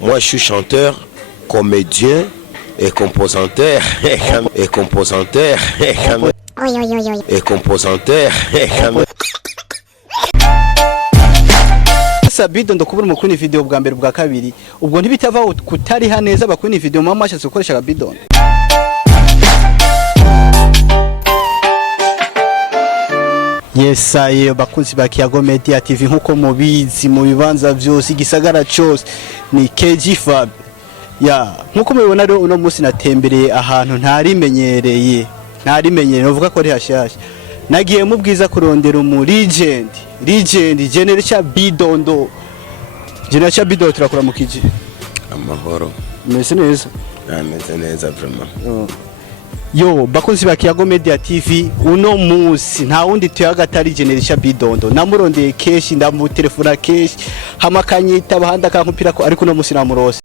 Moi, je suis chanteur, comédien et compositeur. Et compositeur. Et compositeur. Sabido ndokubura mukuni video bwa mbere bwa kabiri ubwo ntibitava kutari haneza bakuni video mama ashatse gukoresha Sabido. Yes aye bakunzi ba Kiyago Media TV nkuko mubizi mu bibanza byose igisagara cyose ni KG Fab. Ya nkuko mubibona rero uno munsi natembereye ahantu ntarimenyereye uvuga ko ari hashasha. Nagiye mu bwiza kurondera mu legend Generation Bidondo. Generation Bidondo turakura mu kiji. Amahoro. Meze neza. Ameze neza vraiment. Yo bakunzi ba Kiyago Media TV uno munsi nta wundi tuyagatari Generation Bidondo. Namurondeye keshi ndamu telefona keshi hamakanyita bahanda kankupira ko ariko uno munsi namurose.